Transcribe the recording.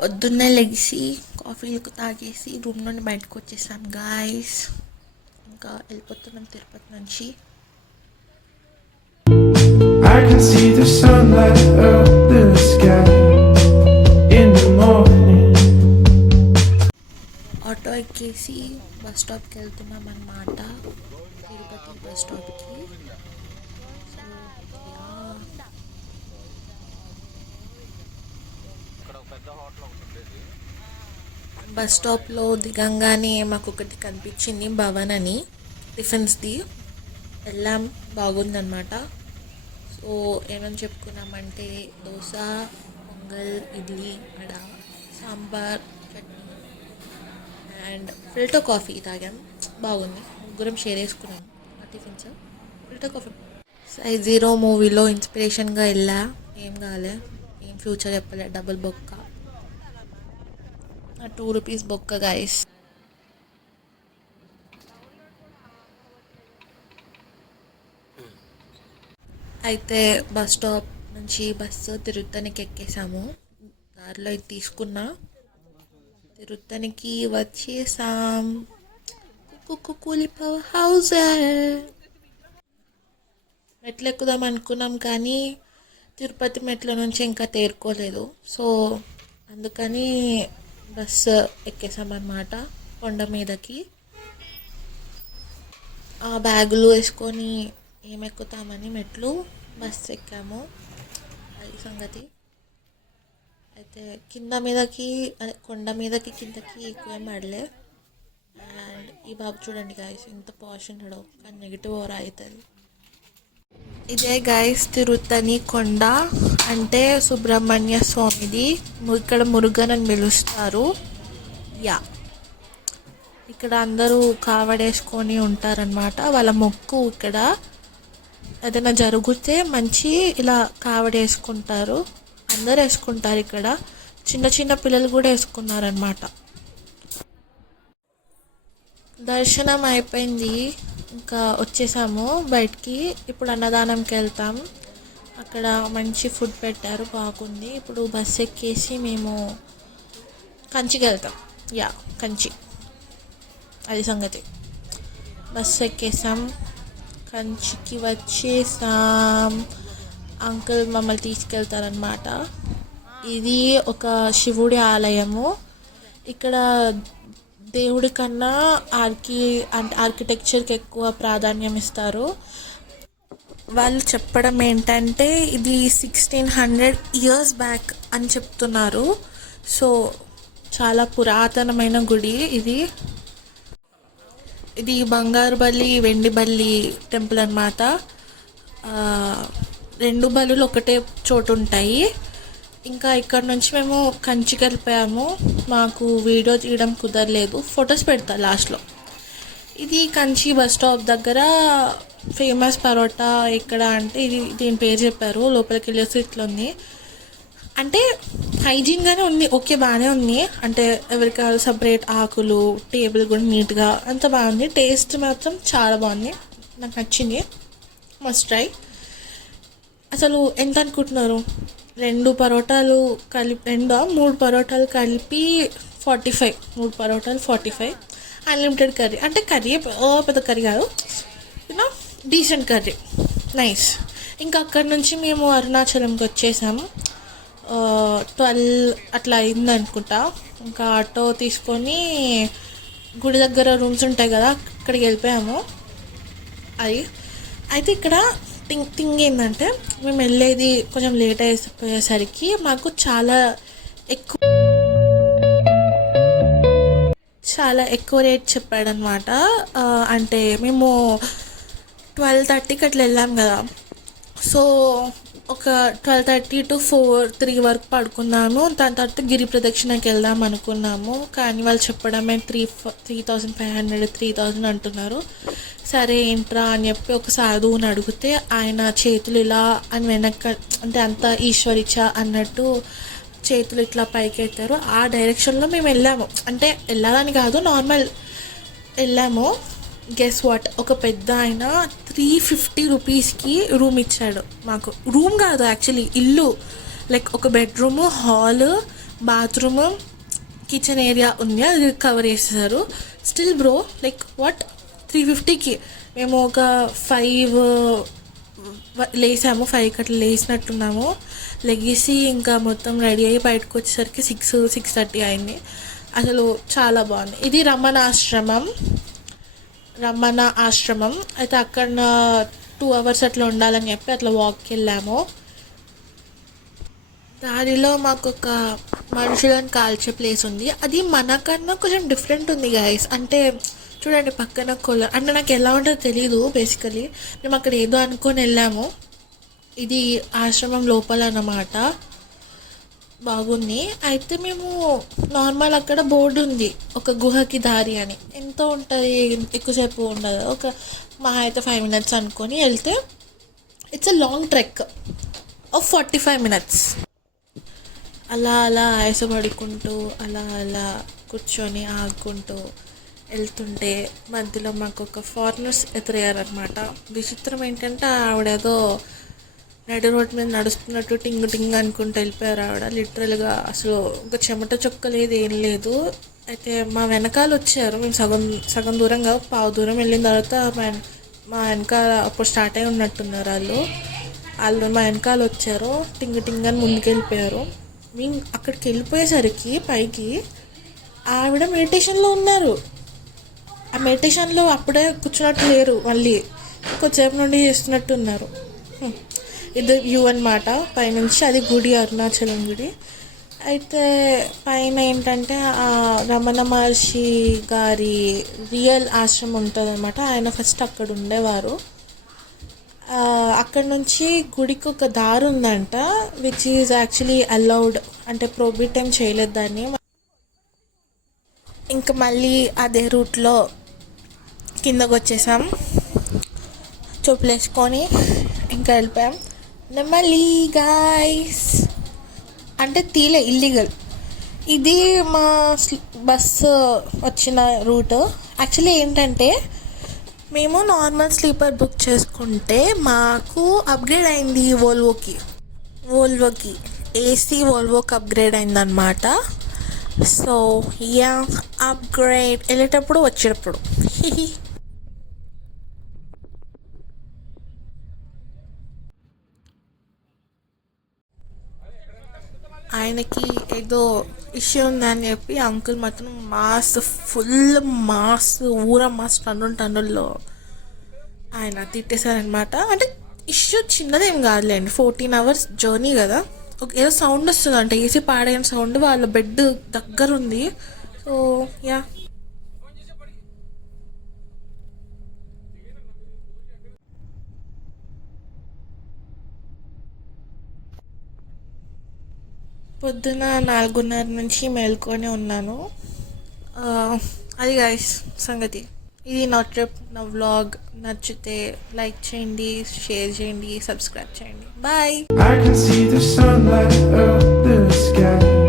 పొద్దున్నే లెగిసి కాఫీలకు తాగేసి రూమ్ నుండి బయటకు వచ్చేసాం గాయస్. ఇంకా వెళ్ళిపోతున్నాం తిరుపతి నుంచి. I can see the sunlight up the sky in the morning. Auto ఎక్కేసి బస్ స్టాప్కి వెళ్తున్నాం అన్నమాట, తిరుపతి బస్ స్టాప్కి. బస్ స్టాప్లో దిగంగానే మాకు ఒకటి కనిపించింది, భవన్ అని, టిఫిన్స్ది. వెళ్ళాం, బాగుందన్నమాట. సో ఏమని చెప్పుకున్నామంటే dosa, pongal, idli, vada, sambar, chutney and filter coffee తాగాం. బాగుంది, ముగ్గురం షేర్ చేసుకున్నాం ఆ టిఫిన్స్. ఫిల్టర్ కాఫీ సైజ్ 0 మూవీలో ఇన్స్పిరేషన్గా వెళ్ళా. ఏం కాలే, ఏం ఫ్యూచర్ చెప్పలే, డబుల్ బొక్క, 2 రూపీస్ బొక్క గాయస్. అయితే బస్ స్టాప్ నుంచి బస్సు తిరుత్తనికి ఎక్కేసాము. దారిలో ఇది తీసుకున్నా, తిరుత్తనికి వచ్చేసాం. కూలి పవర్ హౌస్ మెట్లు ఎక్కుదాం అనుకున్నాం కానీ తిరుపతి మెట్ల నుంచి ఇంకా తేరుకోలేదు. సో అందుకని బస్సు ఎక్కేసామన్నమాట కొండ మీదకి. ఆ బ్యాగులు వేసుకొని ఏమెక్కుతామని మెట్లు బస్సు ఎక్కాము, అది సంగతి. అయితే కింద మీదకి, అదే కొండ మీదకి కిందకి ఎక్కువ పడలే. అండ్ ఈ బాబు చూడండి గాయస్ ఎంత పాష్ ఉన్నాడో, కానీ నెగిటివ్ ఓవర్ అవుతుంది. ఇదే గాయస్ తిరుత్తని కొండ, అంటే సుబ్రహ్మణ్య స్వామిది. ఇక్కడ మురుగన్ అని పిలుస్తారు. యా, ఇక్కడ అందరూ కావడేసుకొని ఉంటారనమాట. వాళ్ళ మొక్కు ఇక్కడ ఏదైనా జరిగితే మంచి ఇలా కావడేసుకుంటారు, అందరు వేసుకుంటారు. ఇక్కడ చిన్న చిన్న పిల్లలు కూడా వేసుకున్నారనమాట. దర్శనం అయిపోయింది, ఇంకా వచ్చేసాము బయటికి. ఇప్పుడు అన్నదానంకి వెళ్తాం, అక్కడ మంచి ఫుడ్ పెట్టారు, బాగుంది. ఇప్పుడు బస్ ఎక్కేసి మేము కంచికి వెళ్తాం. యా, కంచి, అది సంగతి. బస్సు ఎక్కేసాం, కంచికి వచ్చేసాం. అంకుల్ మమ్మల్ని తీసుకెళ్తారనమాట. ఇది ఒక శివుడి ఆలయము. ఇక్కడ దేవుడి కన్నా ఆర్కిటెక్చర్కి ఎక్కువ ప్రాధాన్యం ఇస్తారు. వాళ్ళు చెప్పడం ఏంటంటే ఇది 1600 years బ్యాక్ అని చెప్తున్నారు. సో చాలా పురాతనమైన గుడి ఇది. ఇది బంగారు బల్లి, వెండి బల్లి టెంపుల్ అన్నమాట. 2 బలులు ఒకటే చోటు ఉంటాయి. ఇంకా ఇక్కడ నుంచి మేము కంచికి వెళ్ళిపోయాము. మాకు వీడియో తీయడం కుదరలేదు, ఫొటోస్ పెడతా లాస్ట్లో. ఇది కంచి బస్ స్టాప్ దగ్గర ఫేమస్ పరోటా ఎక్కడ అంటే దీని పేరు చెప్పారు. లోపలికి వెళ్ళేసి ఇట్లా ఉంది, అంటే హైజీన్గానే ఉంది, ఓకే బాగానే ఉంది. అంటే ఎవరికి సపరేట్ ఆకులు, టేబుల్ కూడా నీట్గా అంత బాగుంది. టేస్ట్ మాత్రం చాలా బాగుంది, నాకు నచ్చింది. Must try. అసలు ఎంత అనుకుంటున్నారు? 2 పరోటాలు కలిపి, 3 పరోటాలు కలిపి 45. 3 పరోటాలు 45. అన్లిమిటెడ్ కర్రీ, అంటే కర్రీ పెద్ద కర్రీ కాదు, యూనో డీసెంట్ కర్రీ, నైస్. ఇంకా అక్కడి నుంచి మేము అరుణాచలంకి వచ్చేసాము. 12 అట్లా అయింది అనుకుంటా. ఇంకా ఆటో తీసుకొని గుడి దగ్గర రూమ్స్ ఉంటాయి కదా, అక్కడికి వెళ్ళిపోయాము. అది అయితే ఇక్కడ థింగ్ ఏంటంటే మేము వెళ్ళేది కొంచెం లేట్ అయిపోయేసరికి మాకు చాలా ఎక్కువ రేట్ చెప్పాడనమాట. అంటే మేము 12:30కి అట్లా వెళ్ళాం కదా, సో ఒక 12:30 to 3 వరకు పడుకున్నాము. దాని తర్వాత గిరి ప్రదక్షిణకి వెళ్దాం అనుకున్నాము, కానీ వాళ్ళు చెప్పడమే 3,500 3,000 అంటున్నారు. సరే ఏంట్రా అని చెప్పి ఒక సాధువుని అడిగితే ఆయన చేతులు ఇలా అని వెనక్క, అంటే అంత ఈశ్వరిచ అన్నట్టు చేతులు ఇట్లా పైకి ఎత్తారు. ఆ డైరెక్షన్లో మేము వెళ్ళాము, అంటే వెళ్ళాలని కాదు, నార్మల్ వెళ్ళాము. గెస్ వాట్, ఒక పెద్ద ఆయన 350 రూపీస్కి రూమ్ ఇచ్చాడు మాకు. రూమ్ కాదు యాక్చువల్లీ, ఇల్లు, లైక్ ఒక bedroom, hall, bathroom kitchen area ఉంది, అది కవర్ చేసేసారు. స్టిల్ బ్రో లైక్ వాట్ 350కి మేము ఒక 5 లేసాము, 5కి అట్లా లేసినట్టున్నాము. లెగిసి ఇంకా మొత్తం రెడీ అయ్యి బయటకు వచ్చేసరికి 6-6:30 అయింది. అసలు చాలా బాగుంది. ఇది రమణ ఆశ్రమం అయితే అక్కడ 2 hours అట్లా ఉండాలని చెప్పి అట్లా వాక్కి వెళ్ళాము. దారిలో మాకు ఒక మనుషులను కాల్చే ప్లేస్ ఉంది. అది మనకన్నా కొంచెం డిఫరెంట్ ఉంది గైస్. అంటే చూడండి పక్కన అంటే నాకు ఎలా ఉంటుందో తెలీదు. బేసికలీ మేము అక్కడ ఏదో అనుకొని వెళ్ళాము. ఇది ఆశ్రమం లోపల అన్నమాట. బాగుంది. అయితే మేము నార్మల్ అక్కడ బోర్డు ఉంది, ఒక గుహకి దారి అని. ఎంత ఉంటుంది, ఎక్కువసేపు ఉండదు, ఒక మహా అయితే 5 minutes అనుకొని వెళ్తే it's a long trek of 45 minutes. అలా ఆయాసపడుకుంటూ అలా కూర్చొని ఆగుకుంటూ వెళ్తుంటే మధ్యలో మాకు ఒక ఫారినర్స్ ఎదురయ్యారనమాట. విచిత్రం ఏంటంటే ఆవిడేదో నడి రోడ్ మీద నడుస్తున్నట్టు టింగ్ టింగ్ అనుకుంటూ వెళ్ళిపోయారు ఆవిడ. లిటరల్గా అసలు ఒక చెమట చొక్క లేదు, ఏం లేదు. అయితే మా వెనకాల వచ్చారు. మేము సగం దూరంగా పావు దూరం వెళ్ళిన తర్వాత మా వెనకాల అప్పుడు స్టార్ట్ అయి ఉన్నట్టున్నారు వాళ్ళు మా వెనకాల వచ్చారు. టింగ్ టింగ్ అని ముందుకు వెళ్ళిపోయారు. మేము అక్కడికి వెళ్ళిపోయేసరికి పైకి ఆవిడ మెడిటేషన్లో ఉన్నారు. ఆ మెడిటేషన్లో అప్పుడే కూర్చున్నట్టు లేరు, మళ్ళీ కొంచెంసేపు నుండి చేస్తున్నట్టు ఉన్నారు. ఇది వ్యూ అనమాట పైనుంచి. అది గుడి, అరుణాచలం గుడి. అయితే పైన ఏంటంటే రమణ మహర్షి గారి రియల్ ఆశ్రమం ఉంటుంది అనమాట. ఆయన ఫస్ట్ అక్కడ ఉండేవారు. అక్కడ నుంచి గుడికి ఒక దారి ఉందంట, విచ్ ఈజ్ యాక్చువల్లీ అలౌడ్, అంటే ప్రోబిట్ ఏం చేయలేదు దాన్ని. ఇంకా మళ్ళీ అదే రూట్లో కిందకు వచ్చేసాం, చెప్పులు వేసుకొని ఇంకా వెళ్ళిపోయాం. నెమ్మలి గాయ్స్ అంటే తీలే ఇల్లీగల్. ఇది మా బస్సు వచ్చిన రూట్. యాక్చువల్లీ ఏంటంటే మేము నార్మల్ స్లీపర్ బుక్ చేసుకుంటే మాకు అప్గ్రేడ్ అయింది వోల్వోకి ఏసీ వోల్వోకి అప్గ్రేడ్ అయిందనమాట. సో యా అప్గ్రేడ్ వెళ్ళేటప్పుడు వచ్చేటప్పుడు ఆయనకి ఏదో ఇష్యూ ఉందని చెప్పి అంకుల్ మాత్రం ఫుల్ ఊర మాస్ టన్నుల్లో ఆయన తిట్టేశారనమాట. అంటే ఇష్యూ చిన్నదేం కాదులేండి, 14 hours జర్నీ కదా. ఏదో సౌండ్ వస్తుంది అంటే ఏసీ పాడైన సౌండ్, వాళ్ళ బెడ్ దగ్గర ఉంది. సో యా పొద్దున 4:30 నుంచి మేల్కొని ఉన్నాను. అది గైస్ సంగతి. ఇది నా ట్రిప్, నా వ్లాగ్. నచ్చితే లైక్ చేయండి, షేర్ చేయండి, సబ్స్క్రైబ్ చేయండి. Bye. I can see the sunlight up the sky.